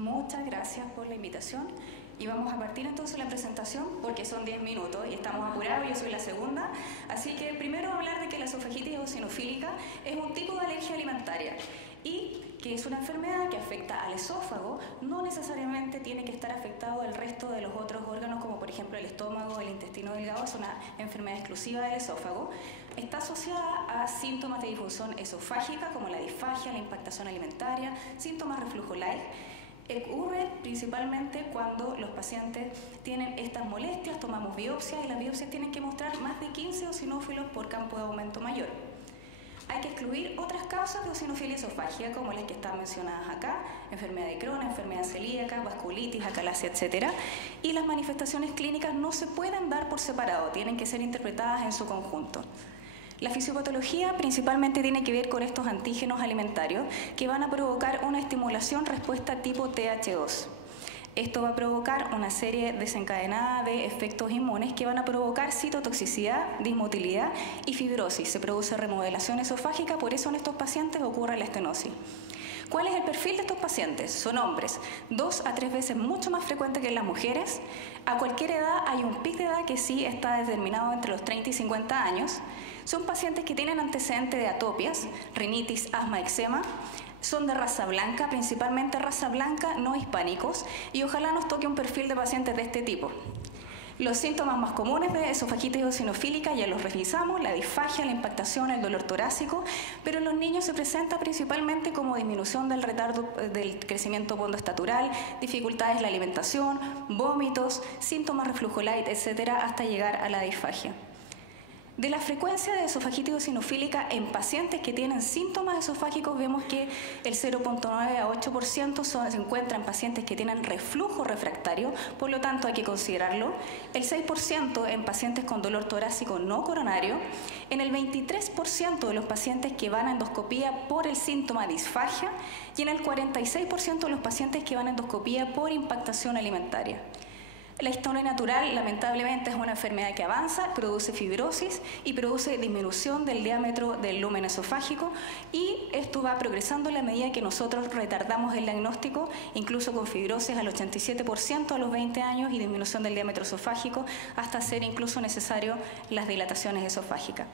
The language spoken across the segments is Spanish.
Muchas gracias por la invitación y vamos a partir entonces la presentación porque son 10 minutos y estamos apurados, yo soy la segunda. Así que primero hablar de que la esofagitis eosinofílica es un tipo de alergia alimentaria y que es una enfermedad que afecta al esófago, no necesariamente tiene que estar afectado al resto de los otros órganos como por ejemplo el estómago, el intestino delgado, es una enfermedad exclusiva del esófago. Está asociada a síntomas de disfunción esofágica como la disfagia, la impactación alimentaria, síntomas reflujo light. Ocurre principalmente cuando los pacientes tienen estas molestias, tomamos biopsias y las biopsias tienen que mostrar más de 15 eosinófilos por campo de aumento mayor. Hay que excluir otras causas de eosinofilia esofágica como las que están mencionadas acá, enfermedad de Crohn, enfermedad celíaca, vasculitis, acalasia, etc. Y las manifestaciones clínicas no se pueden dar por separado, tienen que ser interpretadas en su conjunto. La fisiopatología principalmente tiene que ver con estos antígenos alimentarios que van a provocar una estimulación-respuesta tipo TH2. Esto va a provocar una serie desencadenada de efectos inmunes que van a provocar citotoxicidad, dismotilidad y fibrosis. Se produce remodelación esofágica, por eso en estos pacientes ocurre la estenosis. ¿Cuál es el perfil de estos pacientes? Son hombres, 2 a 3 veces mucho más frecuente que en las mujeres. A cualquier edad hay un pic de edad que sí está determinado entre los 30 y 50 años. Son pacientes que tienen antecedentes de atopias, rinitis, asma, eczema. Son de raza blanca, principalmente raza blanca, no hispánicos, y ojalá nos toque un perfil de pacientes de este tipo. Los síntomas más comunes de esofagitis eosinofílica ya los revisamos, la disfagia, la impactación, el dolor torácico, pero en los niños se presenta principalmente como disminución del retardo del crecimiento pondoestatural, dificultades en la alimentación, vómitos, síntomas reflujo light, etc., hasta llegar a la disfagia. De la frecuencia de esofagitis eosinofílica en pacientes que tienen síntomas esofágicos vemos que el 0,9 a 8% se encuentra en pacientes que tienen reflujo refractario, por lo tanto hay que considerarlo. El 6% en pacientes con dolor torácico no coronario. En el 23% de los pacientes que van a endoscopía por el síntoma disfagia y en el 46% de los pacientes que van a endoscopía por impactación alimentaria. La historia natural, lamentablemente, es una enfermedad que avanza, produce fibrosis y produce disminución del diámetro del lumen esofágico y esto va progresando en la medida que nosotros retardamos el diagnóstico, incluso con fibrosis al 87% a los 20 años y disminución del diámetro esofágico hasta ser incluso necesario las dilataciones esofágicas.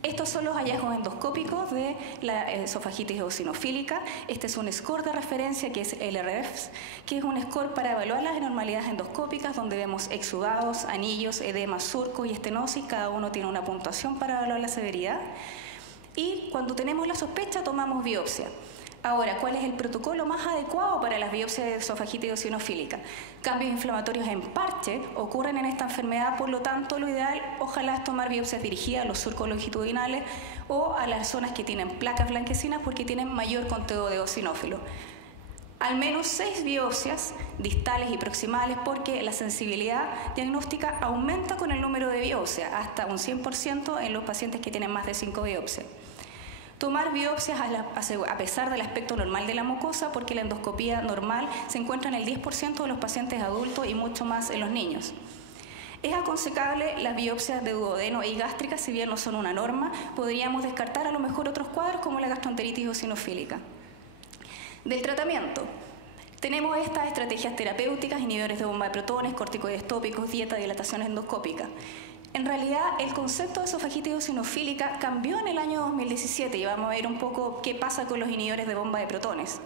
Estos son los hallazgos endoscópicos de la esofagitis eosinofílica. Este es un score de referencia que es el REFS, que es un score para evaluar las anormalidades endoscópicas donde vemos exudados, anillos, edema, surcos y estenosis. Cada uno tiene una puntuación para evaluar la severidad. Y cuando tenemos la sospecha tomamos biopsia. Ahora, ¿cuál es el protocolo más adecuado para las biopsias de esofagitis eosinofílica? Cambios inflamatorios en parche ocurren en esta enfermedad, por lo tanto, lo ideal ojalá es tomar biopsias dirigidas a los surcos longitudinales o a las zonas que tienen placas blanquecinas porque tienen mayor conteo de eosinófilos. Al menos 6 biopsias distales y proximales porque la sensibilidad diagnóstica aumenta con el número de biopsias, hasta un 100% en los pacientes que tienen más de 5 biopsias. Tomar biopsias a pesar del aspecto normal de la mucosa porque la endoscopía normal se encuentra en el 10% de los pacientes adultos y mucho más en los niños. Es aconsejable las biopsias de duodeno y gástrica, si bien no son una norma, podríamos descartar a lo mejor otros cuadros como la gastroenteritis eosinofílica. Del tratamiento. Tenemos estas estrategias terapéuticas, inhibidores de bomba de protones, corticoides tópicos, dieta, dilatación endoscópica. En realidad, el concepto de esofagitis eosinofílica cambió en el año 2017 y vamos a ver un poco qué pasa con los inhibidores de bomba de protones.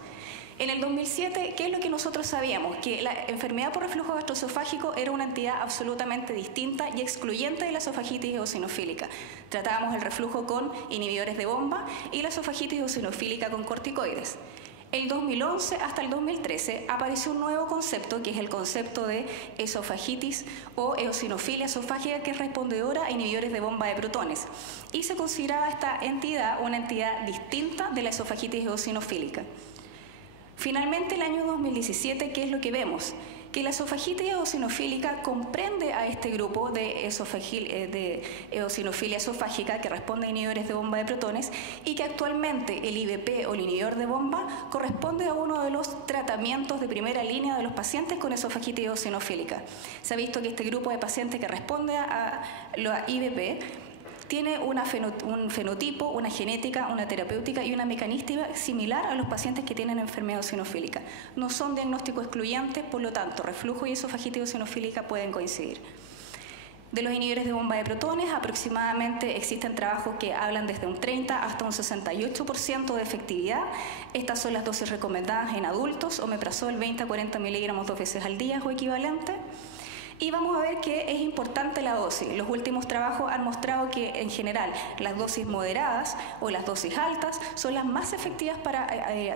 En el 2007, ¿qué es lo que nosotros sabíamos? Que la enfermedad por reflujo gastroesofágico era una entidad absolutamente distinta y excluyente de la esofagitis eosinofílica. Tratábamos el reflujo con inhibidores de bomba y la esofagitis eosinofílica con corticoides. El 2011 hasta el 2013 apareció un nuevo concepto que es el concepto de esofagitis o eosinofilia esofágica que es respondedora a inhibidores de bomba de protones y se consideraba esta entidad una entidad distinta de la esofagitis eosinofílica. Finalmente, el año 2017, ¿qué es lo que vemos? Que la esofagitis eosinofílica comprende a este grupo de eosinofilia esofágica que responde a inhibidores de bomba de protones y que actualmente el IBP o el inhibidor de bomba corresponde a uno de los tratamientos de primera línea de los pacientes con esofagitis eosinofílica. Se ha visto que este grupo de pacientes que responde a la IBP tiene un fenotipo, una genética, una terapéutica y una mecanística similar a los pacientes que tienen enfermedad eosinofílica. No son diagnósticos excluyentes, por lo tanto, reflujo y esofagitis eosinofílica pueden coincidir. De los inhibidores de bomba de protones, aproximadamente existen trabajos que hablan desde un 30 hasta un 68% de efectividad. Estas son las dosis recomendadas en adultos, omeprazol 20 a 40 miligramos 2 veces al día o equivalente. Y vamos a ver que es importante la dosis. Los últimos trabajos han mostrado que en general las dosis moderadas o las dosis altas son las más efectivas para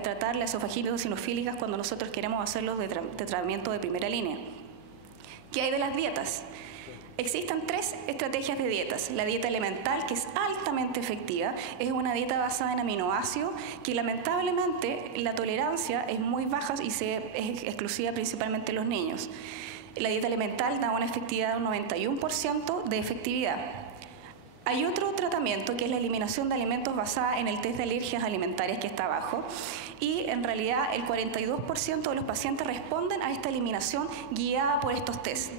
tratar las esofagitis eosinofílicas cuando nosotros queremos hacerlos de tratamiento de primera línea. ¿Qué hay de las dietas? Existen 3 estrategias de dietas. La dieta elemental, que es altamente efectiva, es una dieta basada en aminoácidos que lamentablemente la tolerancia es muy baja y es exclusiva principalmente en los niños. La dieta elemental da una efectividad de un 91% de efectividad. Hay otro tratamiento que es la eliminación de alimentos basada en el test de alergias alimentarias que está abajo y en realidad el 42% de los pacientes responden a esta eliminación guiada por estos tests.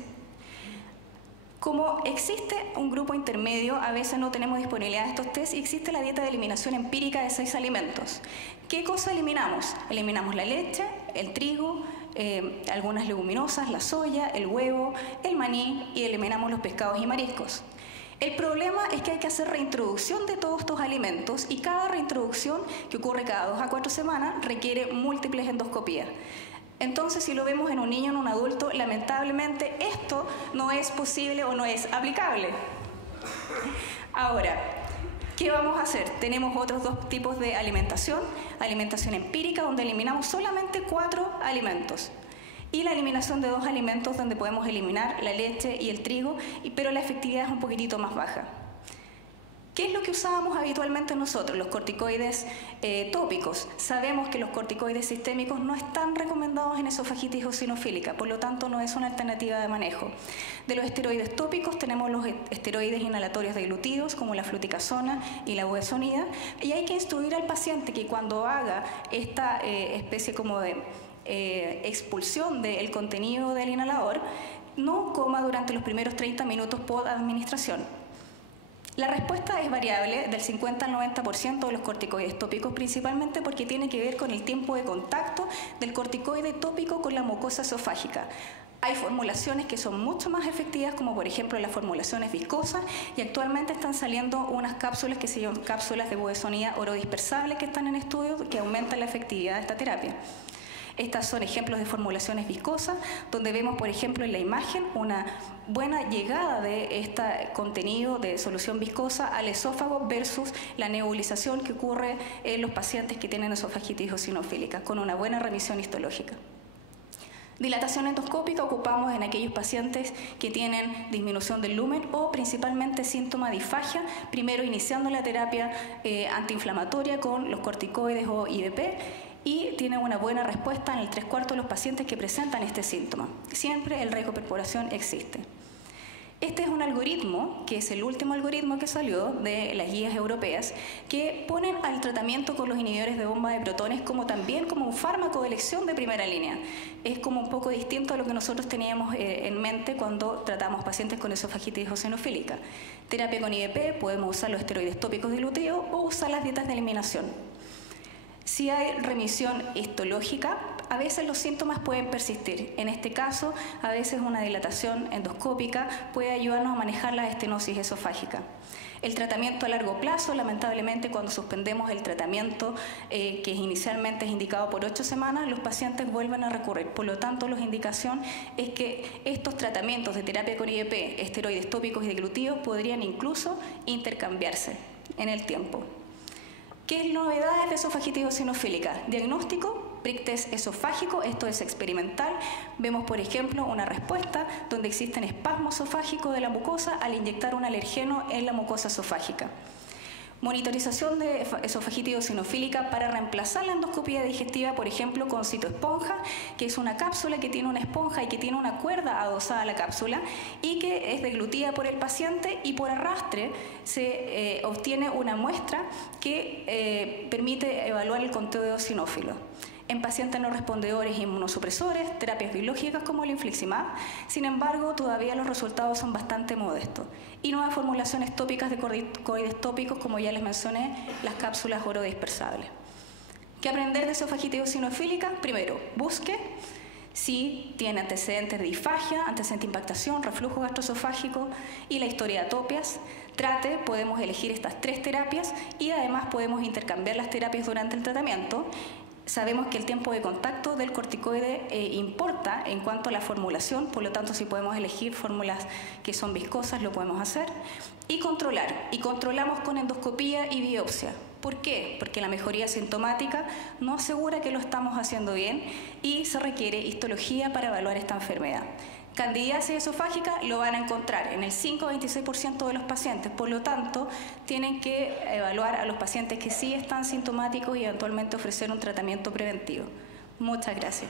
Como existe un grupo intermedio, a veces no tenemos disponibilidad de estos test y existe la dieta de eliminación empírica de 6 alimentos. ¿Qué cosa eliminamos? Eliminamos la leche, el trigo, algunas leguminosas, la soya, el huevo, el maní y eliminamos los pescados y mariscos. El problema es que hay que hacer reintroducción de todos estos alimentos y cada reintroducción, que ocurre cada 2 a 4 semanas, requiere múltiples endoscopías. Entonces, si lo vemos en un niño o en un adulto, lamentablemente esto no es posible o no es aplicable. Ahora, ¿qué vamos a hacer? Tenemos otros 2 tipos de alimentación. Alimentación empírica, donde eliminamos solamente 4 alimentos. Y la eliminación de 2 alimentos, donde podemos eliminar la leche y el trigo, pero la efectividad es un poquitito más baja. ¿Qué es lo que usábamos habitualmente nosotros? Los corticoides tópicos. Sabemos que los corticoides sistémicos no están recomendados en esofagitis eosinofílica, por lo tanto no es una alternativa de manejo. De los esteroides tópicos tenemos los esteroides inhalatorios deglutivos como la fluticasona y la budesonida, y hay que instruir al paciente que cuando haga esta especie como de expulsión del contenido del inhalador, no coma durante los primeros 30 minutos por administración. La respuesta es variable del 50 al 90% de los corticoides tópicos, principalmente porque tiene que ver con el tiempo de contacto del corticoide tópico con la mucosa esofágica. Hay formulaciones que son mucho más efectivas, como por ejemplo las formulaciones viscosas, y actualmente están saliendo unas cápsulas que se llaman cápsulas de budesonida orodispersable que están en estudio que aumentan la efectividad de esta terapia. Estas son ejemplos de formulaciones viscosas, donde vemos, por ejemplo, en la imagen una buena llegada de este contenido de solución viscosa al esófago versus la nebulización que ocurre en los pacientes que tienen esofagitis eosinofílica, con una buena remisión histológica. Dilatación endoscópica ocupamos en aquellos pacientes que tienen disminución del lumen o principalmente síntoma de disfagia, primero iniciando la terapia antiinflamatoria con los corticoides o IVP, y tiene una buena respuesta en el 3/4 de los pacientes que presentan este síntoma. Siempre el riesgo de perforación existe. Este es un algoritmo, que es el último algoritmo que salió de las guías europeas, que ponen al tratamiento con los inhibidores de bomba de protones también como un fármaco de elección de primera línea. Es como un poco distinto a lo que nosotros teníamos en mente cuando tratamos pacientes con esofagitis eosinofílica. Terapia con IVP, podemos usar los esteroides tópicos dilutivos o usar las dietas de eliminación. Si hay remisión histológica, a veces los síntomas pueden persistir. En este caso, a veces una dilatación endoscópica puede ayudarnos a manejar la estenosis esofágica. El tratamiento a largo plazo, lamentablemente, cuando suspendemos el tratamiento que inicialmente es indicado por 8 semanas, los pacientes vuelven a recurrir. Por lo tanto, la indicación es que estos tratamientos de terapia con IVP, esteroides tópicos y deglutivos podrían incluso intercambiarse en el tiempo. ¿Qué novedades de esofagitis eosinofílica? Diagnóstico, prick test esofágico, esto es experimental. Vemos, por ejemplo, una respuesta donde existen espasmos esofágicos de la mucosa al inyectar un alergeno en la mucosa esofágica. Monitorización de esofagitis eosinofílica para reemplazar la endoscopía digestiva, por ejemplo, con citoesponja, que es una cápsula que tiene una esponja y que tiene una cuerda adosada a la cápsula y que es deglutida por el paciente, y por arrastre se obtiene una muestra que permite evaluar el conteo eosinófilo. en pacientes no respondedores e inmunosupresores, terapias biológicas como el infliximab. Sin embargo, todavía los resultados son bastante modestos. Y nuevas formulaciones tópicas de corticoides tópicos, como ya les mencioné, las cápsulas orodispersables. ¿Qué aprender de esofagitis eosinofílica? Primero, busque si tiene antecedentes de disfagia, antecedentes de impactación, reflujo gastroesofágico y la historia de atopias. Trate, podemos elegir estas 3 terapias y además podemos intercambiar las terapias durante el tratamiento. Sabemos que el tiempo de contacto del corticoide importa en cuanto a la formulación, por lo tanto, si podemos elegir fórmulas que son viscosas, lo podemos hacer. Y controlar, y controlamos con endoscopía y biopsia. ¿Por qué? Porque la mejoría sintomática no asegura que lo estamos haciendo bien y se requiere histología para evaluar esta enfermedad. Candidiasis esofágica lo van a encontrar en el 5-26% de los pacientes, por lo tanto, tienen que evaluar a los pacientes que sí están sintomáticos y eventualmente ofrecer un tratamiento preventivo. Muchas gracias.